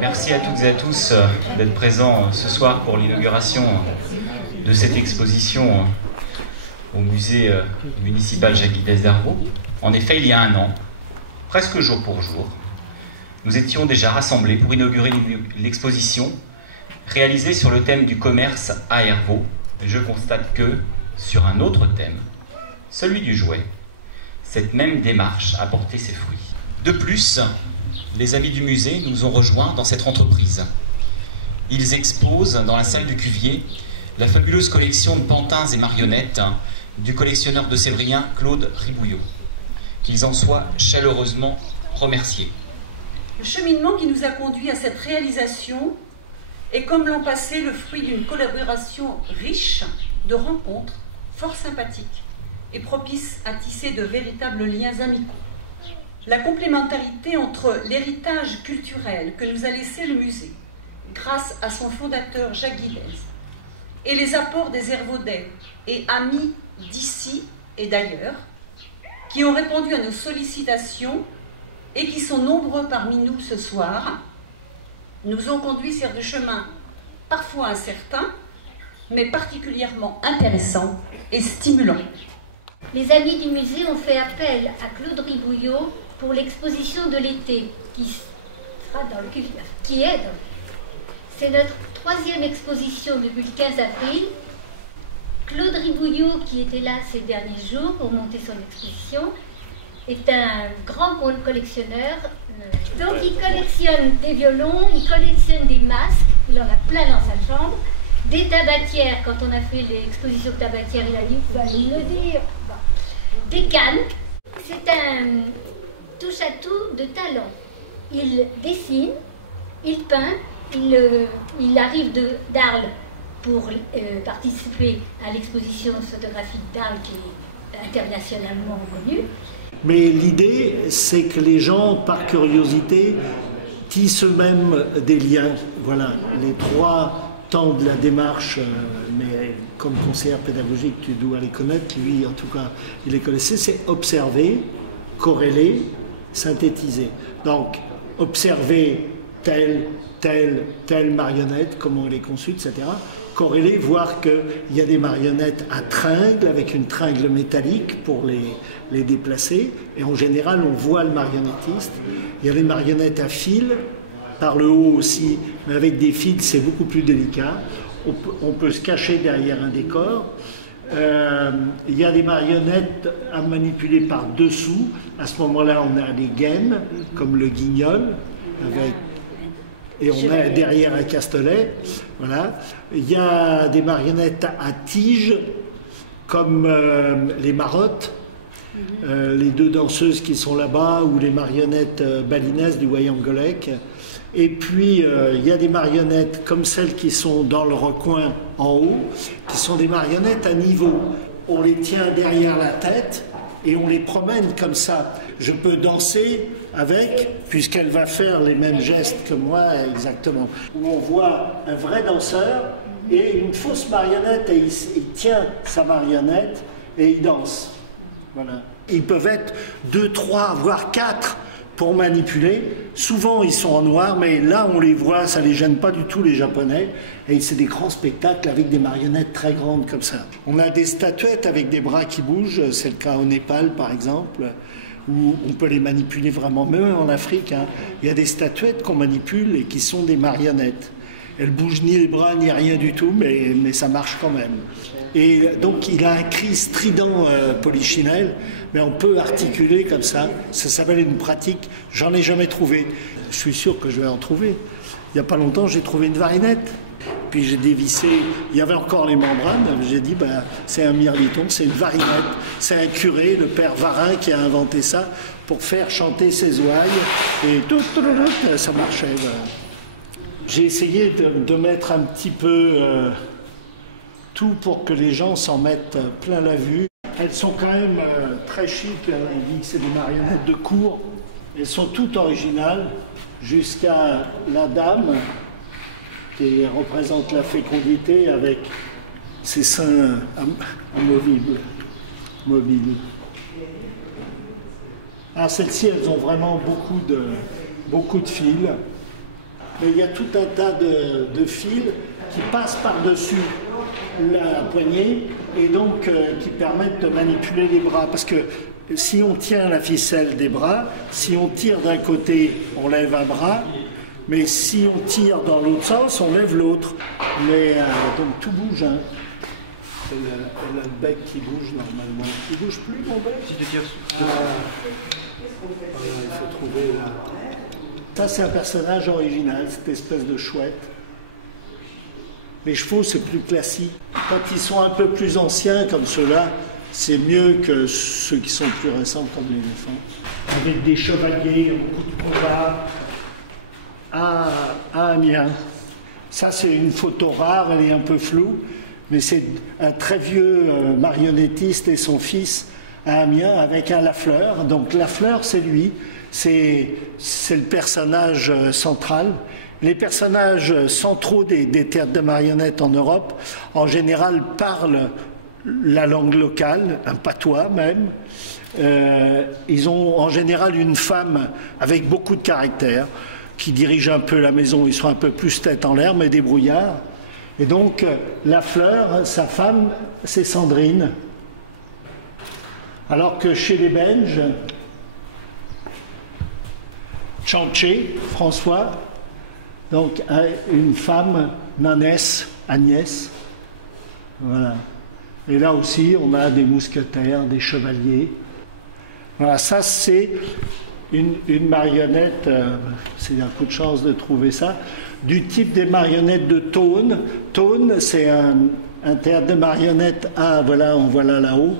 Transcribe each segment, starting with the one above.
Merci à toutes et à tous d'être présents ce soir pour l'inauguration de cette exposition au musée municipal Jacques-Guidez d'Arvaux. En effet, il y a un an, presque jour pour jour, nous étions déjà rassemblés pour inaugurer l'exposition réalisée sur le thème du commerce à Hervaux. Je constate que, sur un autre thème, celui du jouet, cette même démarche a porté ses fruits. De plus, les amis du musée nous ont rejoints dans cette entreprise. Ils exposent dans la salle du Cuvier la fabuleuse collection de pantins et marionnettes du collectionneur de Sévrien Claude Ribouillot. Qu'ils en soient chaleureusement remerciés. Le cheminement qui nous a conduit à cette réalisation est, comme l'an passé, le fruit d'une collaboration riche de rencontres fort sympathiques et propices à tisser de véritables liens amicaux. La complémentarité entre l'héritage culturel que nous a laissé le musée, grâce à son fondateur Jacques Guidez, et les apports des Hervaudais et amis d'ici et d'ailleurs, qui ont répondu à nos sollicitations et qui sont nombreux parmi nous ce soir, nous ont conduits sur des chemins parfois incertains, mais particulièrement intéressants et stimulants. Les amis du musée ont fait appel à Claude Ribouillot pour l'exposition de l'été qui sera dans le Cuvier, qui est dans... C'est notre 3e exposition depuis le 15 avril. Claude Ribouillot, qui était là ces derniers jours pour monter son exposition, est un grand collectionneur. Donc il collectionne des violons, il collectionne des masques, il en a plein dans sa chambre, des tabatières. Quand on a fait l'exposition tabatière, il a dit « fallait me le dire ». Des cannes. C'est un touche-à-tout de talent. Il dessine, il peint, il arrive d'Arles pour participer à l'exposition photographique d'Arles qui est internationalement connue. Mais l'idée, c'est que les gens, par curiosité, tissent eux-mêmes des liens. Voilà, les 3 temps de la démarche, mais comme conseillère pédagogique, tu dois les connaître, lui en tout cas, il les connaissait, c'est observer, corréler, synthétiser. Donc, observer telle marionnette, comment elle est conçue, etc. Corréler, voir qu'il y a des marionnettes à tringle, avec une tringle métallique pour les déplacer. Et en général, on voit le marionnettiste. Il y a les marionnettes à fil, par le haut aussi, mais avec des fils, c'est beaucoup plus délicat. On peut se cacher derrière un décor. Il y a des marionnettes à manipuler par dessous. À ce moment-là, on a des gaines, comme le guignol, et on a derrière un castelet. Voilà. Il y a des marionnettes à tige, comme les marottes, les 2 danseuses qui sont là-bas, ou les marionnettes balinaises du Wayangolek. Et puis, il y a des marionnettes comme celles qui sont dans le recoin en haut, qui sont des marionnettes à niveau. On les tient derrière la tête et on les promène comme ça. Je peux danser avec, puisqu'elle va faire les mêmes gestes que moi exactement. Où on voit un vrai danseur et une fausse marionnette, et il tient sa marionnette et il danse. Voilà. Ils peuvent être 2, 3, voire 4 pour manipuler. Souvent, ils sont en noir, mais là, on les voit, ça ne les gêne pas du tout, les Japonais. Et c'est des grands spectacles avec des marionnettes très grandes comme ça. On a des statuettes avec des bras qui bougent, c'est le cas au Népal, par exemple, où on peut les manipuler vraiment, même en Afrique. Hein. Il y a des statuettes qu'on manipule et qui sont des marionnettes. Elles bougent ni les bras, ni rien du tout, mais ça marche quand même. Et donc, il a un cri strident, Polichinelle, mais on peut articuler comme ça. Ça s'appelle une pratique. J'en ai jamais trouvé. Je suis sûr que je vais en trouver. Il n'y a pas longtemps, j'ai trouvé une variénette. Puis j'ai dévissé, il y avait encore les membranes. J'ai dit, ben, c'est un mirliton, c'est une variété. C'est un curé, le père Varin, qui a inventé ça pour faire chanter ses ouailles. Et tout, ça marchait. Voilà. J'ai essayé de mettre un petit peu tout pour que les gens s'en mettent plein la vue. Elles sont quand même très chic. On dit que c'est des marionnettes de cour. Elles sont toutes originales, jusqu'à la dame qui représente la fécondité avec ses seins amovibles, mobiles. Alors celles-ci, elles ont vraiment beaucoup de fils. Mais il y a tout un tas de fils qui passent par-dessus la poignée et donc qui permettent de manipuler les bras. Parce que si on tient la ficelle des bras, si on tire d'un côté, on lève un bras, mais si on tire dans l'autre sens, on lève l'autre. Mais donc tout bouge. Hein. Elle a le bec qui bouge normalement. Il ne bouge plus mon bec? Si tu tires. Il faut trouver là. Ça, c'est un personnage original, cette espèce de chouette. Les chevaux, c'est plus classique. Quand ils sont un peu plus anciens, comme ceux-là, c'est mieux que ceux qui sont plus récents, comme l'éléphant. Avec des chevaliers, beaucoup de combats. À Amiens. Ça, c'est une photo rare, elle est un peu floue, mais c'est un très vieux marionnettiste et son fils à Amiens avec un Lafleur. Donc Lafleur, c'est lui. C'est le personnage central. Les personnages centraux des théâtres de marionnettes en Europe, en général, parlent la langue locale, un patois même. Ils ont en général une femme avec beaucoup de caractère, qui dirige un peu la maison. Ils sont un peu plus tête en l'air, mais débrouillards. Et donc, Lafleur, sa femme, c'est Sandrine. Alors que chez les Belges, Chanché, François, donc une femme, Nanès, Agnès. Voilà. Et là aussi, on a des mousquetaires, des chevaliers. Voilà, ça c'est une marionnette, c'est un coup de chance de trouver ça, du type des marionnettes de Thônes. Thônes, c'est un théâtre de marionnettes, voilà, on voit là-haut,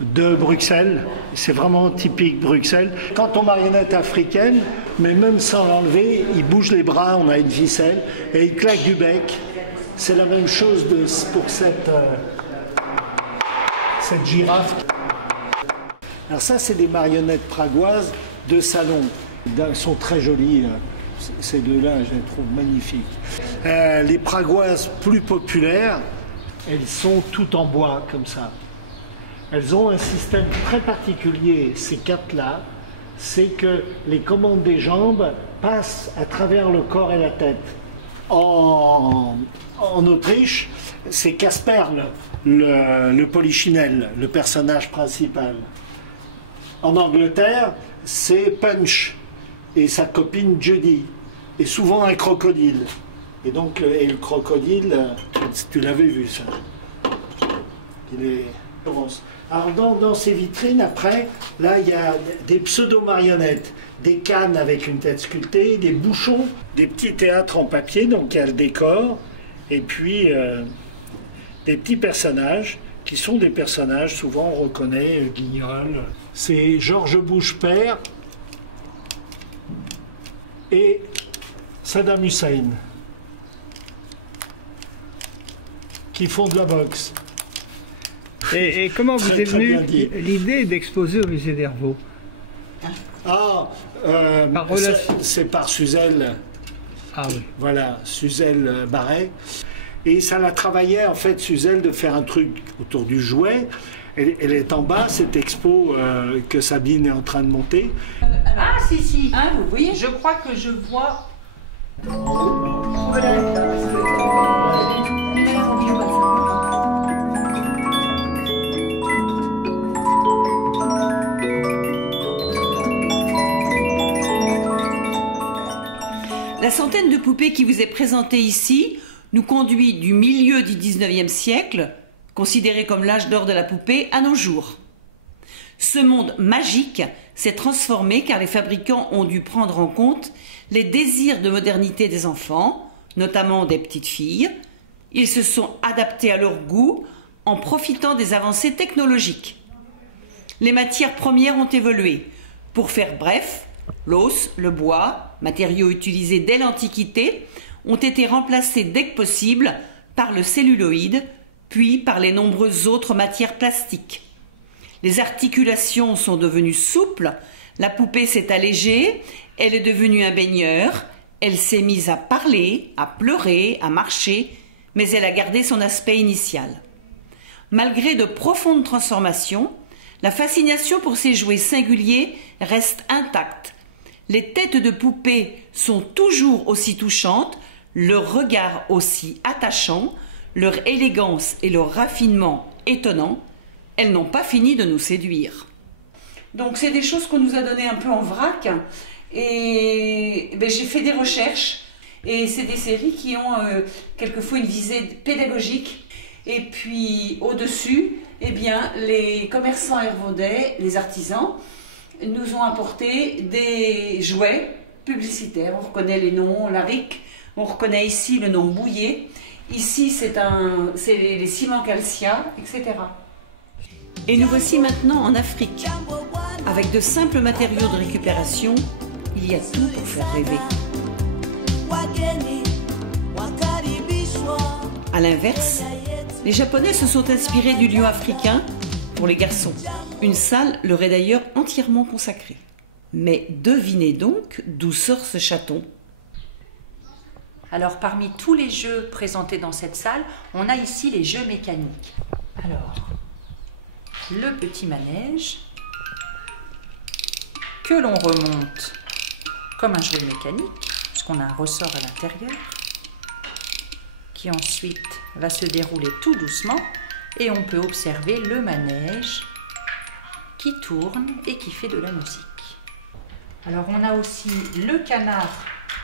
de Bruxelles. C'est vraiment typique Bruxelles. Quant aux marionnettes africaines, mais même sans l'enlever, il bouge les bras, on a une ficelle, et il claque du bec. C'est la même chose pour cette girafe. Alors ça, c'est des marionnettes pragoises de salon. Elles sont très jolies, ces deux-là, je les trouve magnifiques. Les pragoises plus populaires, elles sont toutes en bois, comme ça. Elles ont un système très particulier, ces quatre-là, c'est que les commandes des jambes passent à travers le corps et la tête. En Autriche, c'est Casperle, le polichinelle, le personnage principal. En Angleterre, c'est Punch et sa copine Judy, et souvent un crocodile. Et donc, le crocodile, tu l'avais vu ça. Il est... Alors dans ces vitrines, après, là il y a des pseudo-marionnettes, des cannes avec une tête sculptée, des bouchons, des petits théâtres en papier, donc il y a le décor, et puis des petits personnages, qui sont des personnages, souvent on reconnaît Guignol. C'est Georges Bush père et Saddam Hussein, qui font de la boxe. Et comment vous est venue l'idée d'exposer au musée d'Hervaux? C'est par Suzelle. Ah oui. Voilà, Suzelle Barret. Et ça la travaillait, en fait, Suzelle, de faire un truc autour du jouet. Elle est en bas, cette expo que Sabine est en train de monter. Si. Hein, vous voyez, je crois que je vois... La centaine de poupées qui vous est présentée ici nous conduit du milieu du XIXe siècle, considéré comme l'âge d'or de la poupée, à nos jours. Ce monde magique s'est transformé car les fabricants ont dû prendre en compte les désirs de modernité des enfants, notamment des petites filles. Ils se sont adaptés à leur goût en profitant des avancées technologiques. Les matières premières ont évolué. Pour faire bref, l'os, le bois, matériaux utilisés dès l'Antiquité, ont été remplacés dès que possible par le celluloïd, puis par les nombreuses autres matières plastiques. Les articulations sont devenues souples, La poupée s'est allégée, elle est devenue un baigneur, elle s'est mise à parler, à pleurer, à marcher, mais elle a gardé son aspect initial. Malgré de profondes transformations, la fascination pour ces jouets singuliers reste intacte. Les têtes de poupées sont toujours aussi touchantes, leur regard aussi attachant, leur élégance et leur raffinement étonnants. Elles n'ont pas fini de nous séduire. Donc c'est des choses qu'on nous a données un peu en vrac et j'ai fait des recherches et c'est des séries qui ont quelquefois une visée pédagogique. Et puis au-dessus, les commerçants hervaudais, les artisans, nous ont apporté des jouets publicitaires. On reconnaît les noms, Laric, on reconnaît ici le nom Bouillet. Ici, c'est les ciments Calcia, etc. Et nous voici maintenant en Afrique. Avec de simples matériaux de récupération, il y a tout pour faire rêver. À l'inverse, les Japonais se sont inspirés du lion africain pour les garçons. Une salle leur est d'ailleurs entièrement consacrée. Mais devinez donc d'où sort ce chaton. Alors, parmi tous les jeux présentés dans cette salle, on a ici les jeux mécaniques. Alors, le petit manège que l'on remonte comme un jouet mécanique, puisqu'on a un ressort à l'intérieur, qui ensuite va se dérouler tout doucement, et on peut observer le manège qui tourne et qui fait de la musique. Alors, on a aussi le canard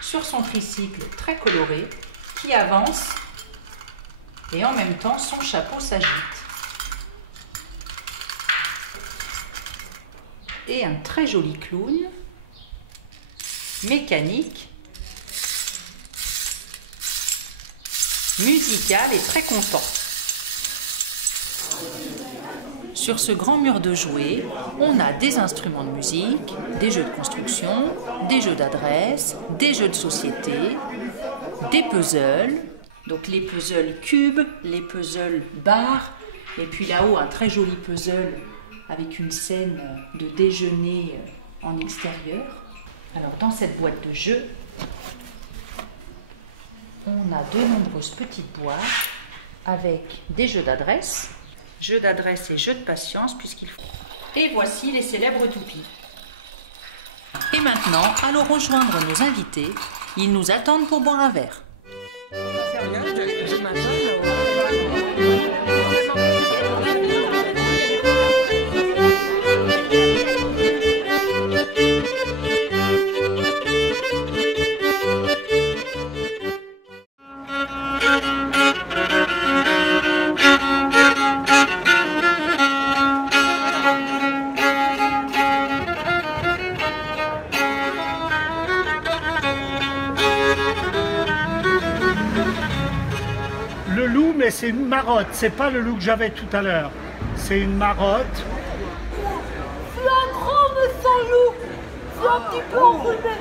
sur son tricycle très coloré qui avance et en même temps son chapeau s'agite. Et un très joli clown mécanique, musical et très content. Sur ce grand mur de jouets, on a des instruments de musique, des jeux de construction, des jeux d'adresse, des jeux de société, des puzzles, donc les puzzles cubes, les puzzles barres, et puis là-haut un très joli puzzle avec une scène de déjeuner en extérieur. Alors dans cette boîte de jeux, on a de nombreuses petites boîtes avec des jeux d'adresse, et jeux de patience puisqu'il faut. Et voici les célèbres toupies. Et maintenant, allons rejoindre nos invités. Ils nous attendent pour boire un verre. Le loup, mais c'est une marotte, c'est pas le loup que j'avais tout à l'heure. C'est une marotte. C'est un grand méchant loup. C'est un petit peu enrhumé.